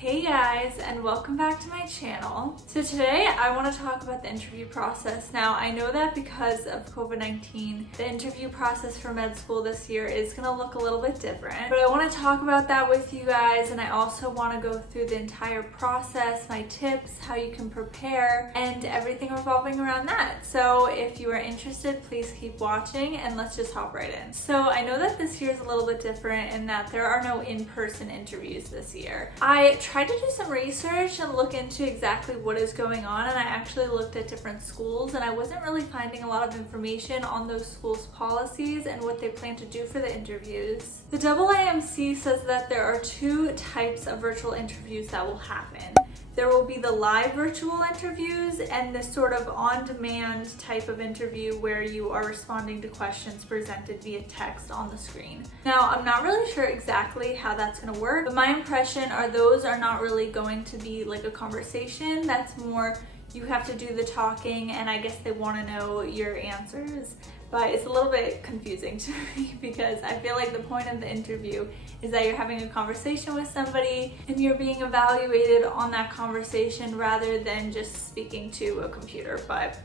Hey guys, and welcome back to my channel. So today I want to talk about the interview process. Now I know that because of COVID-19, the interview process for med school this year is going to look a little bit different, but I want to talk about that with you guys, and I also want to go through the entire process, my tips, how you can prepare, and everything revolving around that. So if you are interested, please keep watching and let's just hop right in. So I know that this year is a little bit different in that there are no in-person interviews this year. I tried to do some research and look into exactly what is going on, and I actually looked at different schools and I wasn't really finding a lot of information on those schools' policies and what they plan to do for the interviews. The AAMC says that there are two types of virtual interviews that will happen. There will be the live virtual interviews and this sort of on-demand type of interview where you are responding to questions presented via text on the screen. Now, I'm not really sure exactly how that's going to work, but my impression are those are not really going to be like a conversation. That's more you have to do the talking, and I guess they want to know your answers. But it's a little bit confusing to me because I feel like the point of the interview is that you're having a conversation with somebody and you're being evaluated on that conversation rather than just speaking to a computer. But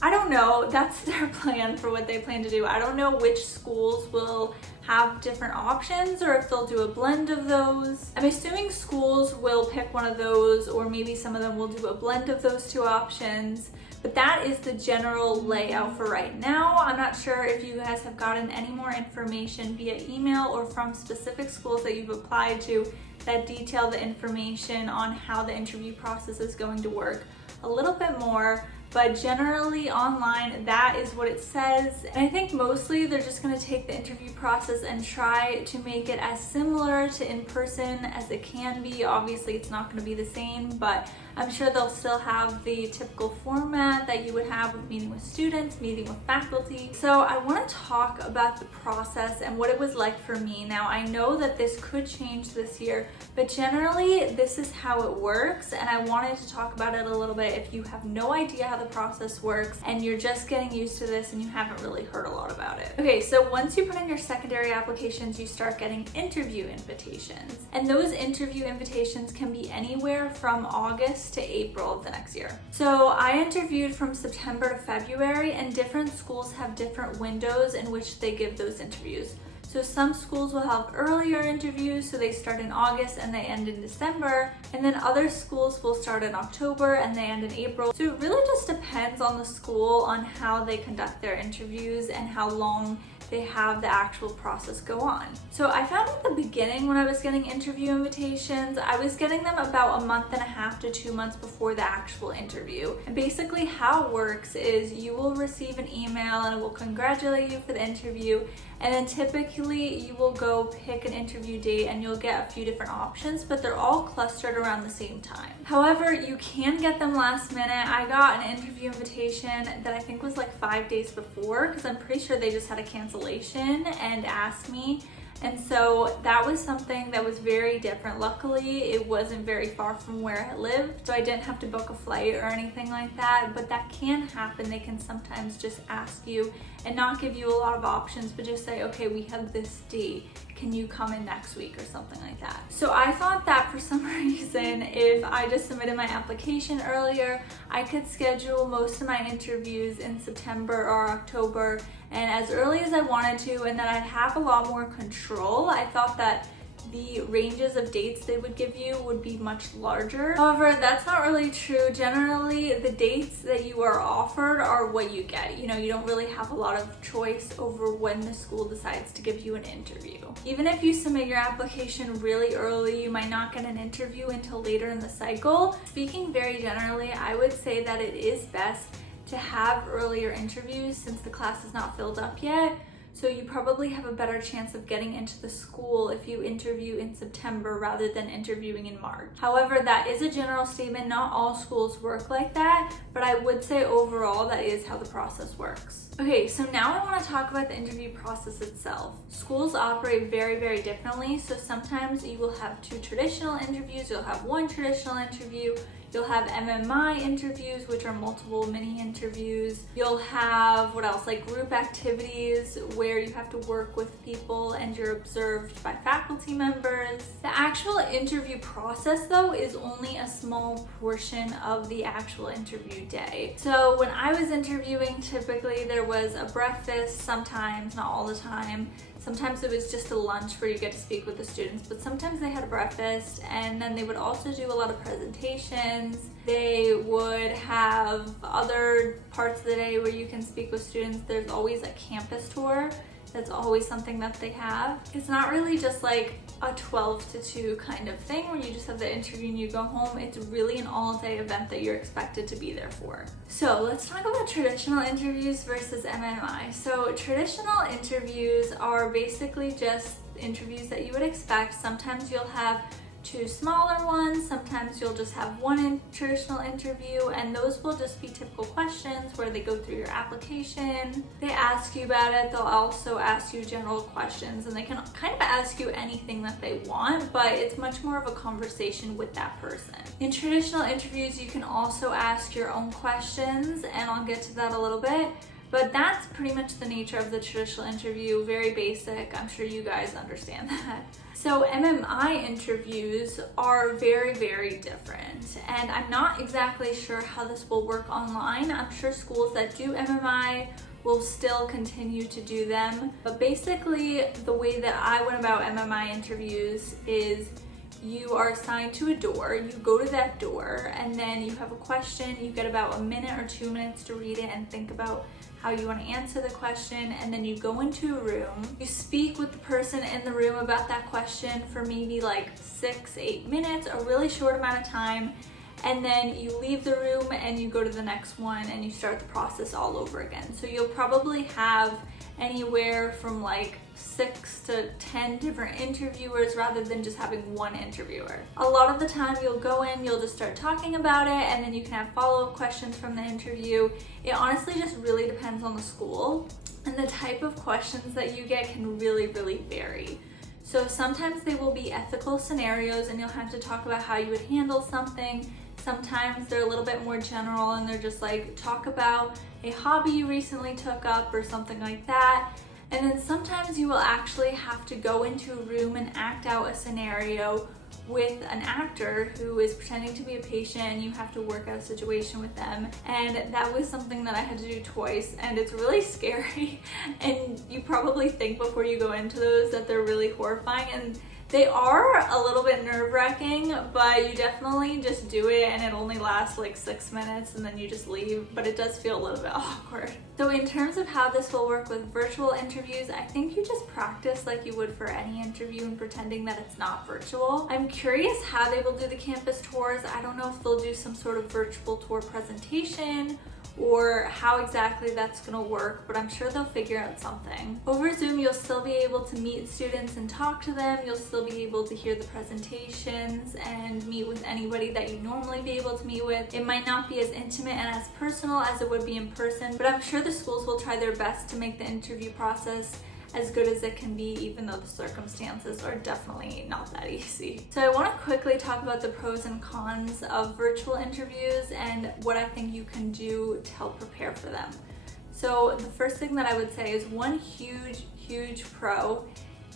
I don't know, that's their plan for what they plan to do. I don't know which schools will have different options or if they'll do a blend of those. I'm assuming schools will pick one of those, or maybe some of them will do a blend of those two options. But that is the general layout for right now. I'm not sure if you guys have gotten any more information via email or from specific schools that you've applied to that detail the information on how the interview process is going to work a little bit more. But generally online, that is what it says. And I think mostly they're just gonna take the interview process and try to make it as similar to in-person as it can be. Obviously, it's not gonna be the same, but I'm sure they'll still have the typical format that you would have with meeting with students, meeting with faculty. So I wanna talk about the process and what it was like for me. Now, I know that this could change this year, but generally this is how it works, and I wanted to talk about it a little bit if you have no idea how the process works and you're just getting used to this and you haven't really heard a lot about it. Okay, so once you put in your secondary applications, you start getting interview invitations. And those interview invitations can be anywhere from August to April of the next year. So I interviewed from September to February, and different schools have different windows in which they give those interviews. So some schools will have earlier interviews, so they start in August and they end in December, and then other schools will start in October and they end in April. So it really just depends on the school on how they conduct their interviews and how long they have the actual process go on. So I found at the beginning when I was getting interview invitations, I was getting them about a month and a half to 2 months before the actual interview. And basically how it works is you will receive an email and it will congratulate you for the interview, and then typically you will go pick an interview date and you'll get a few different options, but they're all clustered around the same time. However, you can get them last minute. I got an interview invitation that I think was like 5 days before, because I'm pretty sure they just had a cancellation and asked me. And so that was something that was very different. Luckily, it wasn't very far from where I lived, so I didn't have to book a flight or anything like that, but that can happen. They can sometimes just ask you and not give you a lot of options, but just say, okay, we have this date. Can you come in next week or something like that? So I thought that for some reason, if I just submitted my application earlier, I could schedule most of my interviews in September or October and as early as I wanted to, and then I'd have a lot more control. I thought that the ranges of dates they would give you would be much larger. However, that's not really true. Generally, the dates that you are offered are what you get. You know, you don't really have a lot of choice over when the school decides to give you an interview. Even if you submit your application really early, you might not get an interview until later in the cycle. Speaking very generally, I would say that it is best to have earlier interviews since the class is not filled up yet. So you probably have a better chance of getting into the school if you interview in September rather than interviewing in March. However, that is a general statement. Not all schools work like that, but I would say overall that is how the process works. Okay, so now I want to talk about the interview process itself. Schools operate very, very differently. So sometimes you will have 2 traditional interviews, you'll have 1 traditional interview, You'll have MMI interviews, which are multiple mini interviews. You'll have, what else, like group activities where you have to work with people and you're observed by faculty members. The actual interview process though is only a small portion of the actual interview day. So when I was interviewing, typically there was a breakfast, sometimes, not all the time. Sometimes it was just a lunch where you get to speak with the students, but sometimes they had a breakfast, and then they would also do a lot of presentations. They would have other parts of the day where you can speak with students. There's always a campus tour. That's always something that they have. It's not really just like a 12 to 2 kind of thing where you just have the interview and you go home. It's really an all-day event that you're expected to be there for. So let's talk about traditional interviews versus MMI. So traditional interviews are basically just interviews that you would expect. Sometimes you'll have 2 smaller ones, sometimes you'll just have one traditional interview, and those will just be typical questions where they go through your application, they ask you about it, they'll also ask you general questions, and they can kind of ask you anything that they want, but it's much more of a conversation with that person. In traditional interviews, you can also ask your own questions, and I'll get to that a little bit. But that's pretty much the nature of the traditional interview, very basic. I'm sure you guys understand that. So MMI interviews are very, very different. And I'm not exactly sure how this will work online. I'm sure schools that do MMI will still continue to do them. But basically, the way that I went about MMI interviews is you are assigned to a door, you go to that door, and then you have a question. You get about a minute or 2 minutes to read it and think about how you want to answer the question, and then you go into a room. You speak with the person in the room about that question for maybe like 6-8 minutes, a really short amount of time, and then you leave the room and you go to the next one and you start the process all over again. So you'll probably have anywhere from like 6 to 10 different interviewers rather than just having one interviewer. A lot of the time you'll go in, you'll just start talking about it, and then you can have follow-up questions from the interview. It honestly just really depends on the school, and the type of questions that you get can really, really vary. So sometimes they will be ethical scenarios and you'll have to talk about how you would handle something. Sometimes they're a little bit more general and they're just like, talk about a hobby you recently took up or something like that. And then sometimes you will actually have to go into a room and act out a scenario with an actor who is pretending to be a patient, and you have to work out a situation with them. And that was something that I had to do twice, and it's really scary. And you probably think before you go into those that they're really horrifying, and they are a little bit nerve-wracking, but you definitely just do it, and it only lasts like 6 minutes and then you just leave, but it does feel a little bit awkward. So in terms of how this will work with virtual interviews, I think you just practice like you would for any interview and pretending that it's not virtual. I'm curious how they will do the campus tours. I don't know if they'll do some sort of virtual tour presentation or how exactly that's gonna work, but I'm sure they'll figure out something. Over Zoom, you'll still be able to meet students and talk to them. You'll still be able to hear the presentations and meet with anybody that you normally be able to meet with. It might not be as intimate and as personal as it would be in person, but I'm sure the schools will try their best to make the interview process as good as it can be, even though the circumstances are definitely not that easy. So I want to quickly talk about the pros and cons of virtual interviews and what I think you can do to help prepare for them. So the first thing that I would say is one huge pro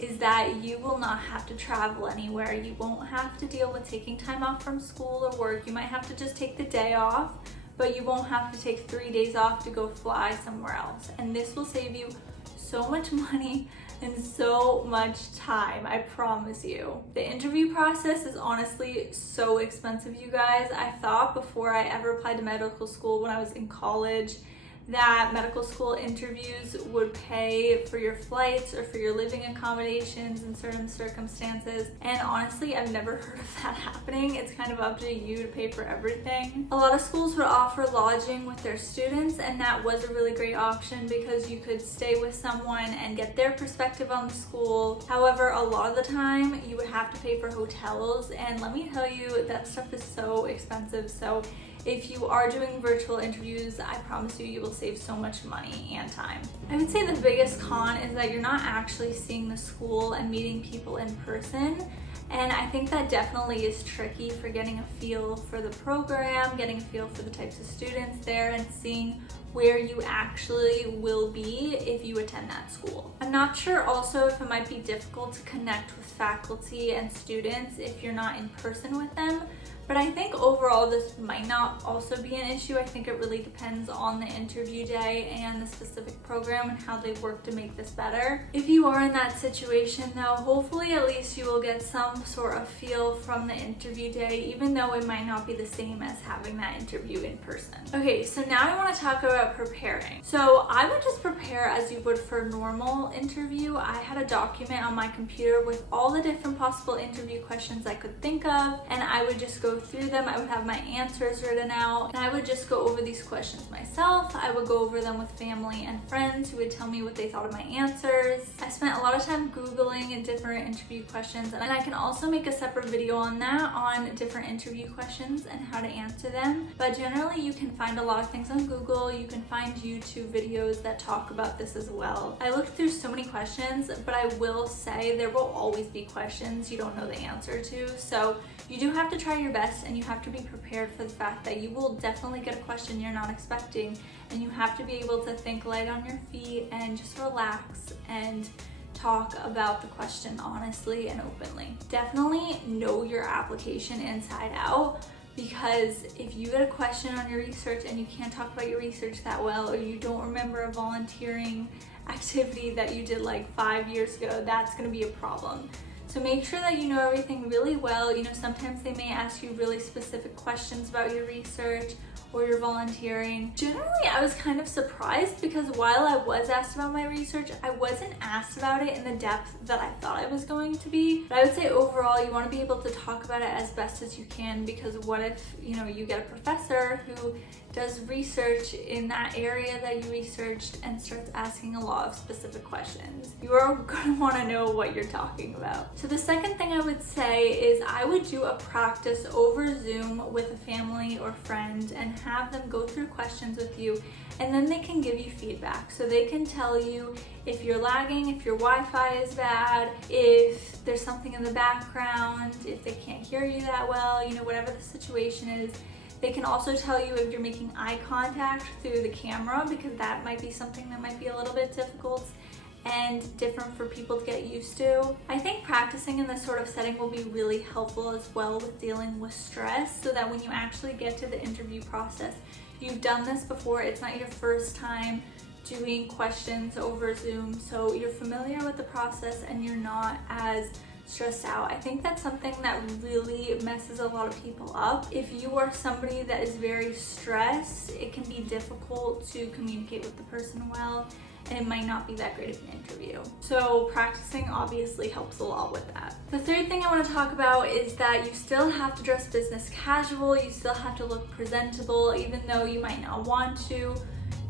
is that you will not have to travel anywhere. You won't have to deal with taking time off from school or work. You might have to just take the day off, but you won't have to take 3 days off to go fly somewhere else. And this will save you so much money and so much time, I promise you. The interview process is honestly so expensive, you guys. I thought before I ever applied to medical school when I was in college that medical school interviews would pay for your flights or for your living accommodations in certain circumstances. And honestly, I've never heard of that happening. It's kind of up to you to pay for everything. A lot of schools would offer lodging with their students, and that was a really great option because you could stay with someone and get their perspective on the school. However, a lot of the time you would have to pay for hotels, and let me tell you, that stuff is so expensive. So if you are doing virtual interviews, I promise you, you will save so much money and time. I would say the biggest con is that you're not actually seeing the school and meeting people in person. And I think that definitely is tricky for getting a feel for the program, getting a feel for the types of students there, and seeing where you actually will be if you attend that school. I'm not sure also if it might be difficult to connect with faculty and students if you're not in person with them, but I think overall this might not also be an issue. I think it really depends on the interview day and the specific program and how they work to make this better. If you are in that situation though, hopefully at least you will get some sort of feel from the interview day, even though it might not be the same as having that interview in person. Okay, so now I want to talk about preparing. So I would just prepare as you would for a normal interview. I had a document on my computer with all the different possible interview questions I could think of, and I would just go through them. I would have my answers written out, and I would just go over these questions myself. I would go over them with family and friends who would tell me what they thought of my answers. I spent a lot of time Googling different interview questions, and I can also make a separate video on that, on different interview questions and how to answer them. But generally you can find a lot of things on Google. You can find YouTube videos that talk about this as well. I looked through so many questions, but I will say there will always be questions you don't know the answer to. So you do have to try your best, and you have to be prepared for the fact that you will definitely get a question you're not expecting, and you have to be able to think light on your feet and just relax and talk about the question honestly and openly. Definitely know your application inside out, because if you get a question on your research and you can't talk about your research that well, or you don't remember a volunteering activity that you did like 5 years ago, that's going to be a problem. So make sure that you know everything really well. You know, sometimes they may ask you really specific questions about your research or your volunteering. Generally, I was kind of surprised because while I was asked about my research, I wasn't asked about it in the depth that I thought I was going to be. But I would say overall, you want to be able to talk about it as best as you can, because what if, you know, you get a professor who does research in that area that you researched and starts asking a lot of specific questions. You are going to want to know what you're talking about. So the second thing I would say is I would do a practice over Zoom with a family or friend and have them go through questions with you, and then they can give you feedback. So they can tell you if you're lagging, if your Wi-Fi is bad, if there's something in the background, if they can't hear you that well, you know, whatever the situation is. They can also tell you if you're making eye contact through the camera, because that might be something that might be a little bit difficult and different for people to get used to. I think practicing in this sort of setting will be really helpful as well with dealing with stress, so that when you actually get to the interview process, you've done this before. It's not your first time doing questions over Zoom, so you're familiar with the process and you're not as stressed out. I think that's something that really messes a lot of people up. If you are somebody that is very stressed, it can be difficult to communicate with the person well, and it might not be that great of an interview. So practicing obviously helps a lot with that. The third thing I want to talk about is that you still have to dress business casual. You still have to look presentable, even though you might not want to.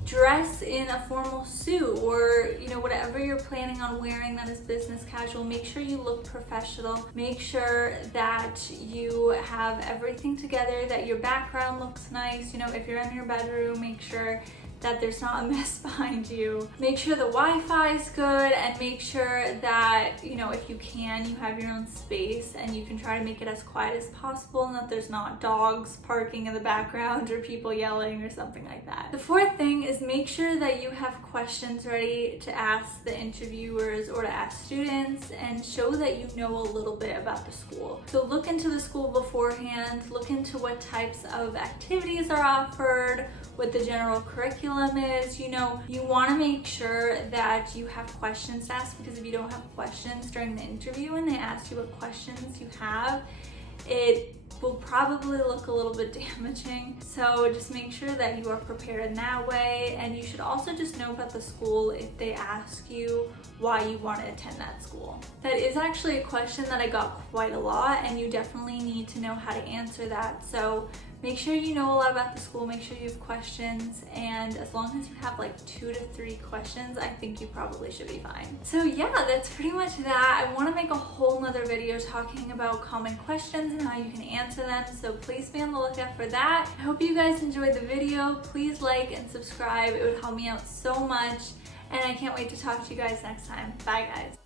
Dress in a formal suit, or you know, whatever you're planning on wearing that is business casual. Make sure you look professional. Make sure that you have everything together, that your background looks nice. You know, if you're in your bedroom, make sure that there's not a mess behind you. Make sure the Wi-Fi is good, and make sure that, you know, if you can, you have your own space and you can try to make it as quiet as possible, and that there's not dogs parking in the background or people yelling or something like that. The fourth thing is make sure that you have questions ready to ask the interviewers or to ask students, and show that you know a little bit about the school. So look into the school beforehand, look into what types of activities are offered, what the general curriculum is. You know, you want to make sure that you have questions to ask, because if you don't have questions during the interview and they ask you what questions you have, it will probably look a little bit damaging. So just make sure that you are prepared in that way, and you should also just know about the school if they ask you why you want to attend that school. That is actually a question that I got quite a lot, and you definitely need to know how to answer that. So make sure you know a lot about the school, make sure you have questions, and as long as you have like 2 to 3 questions, I think you probably should be fine. So yeah, that's pretty much that. I want to make a whole nother video talking about common questions and how you can answer them, so please be on the lookout for that. I hope you guys enjoyed the video. Please like and subscribe, it would help me out so much, and I can't wait to talk to you guys next time. Bye guys.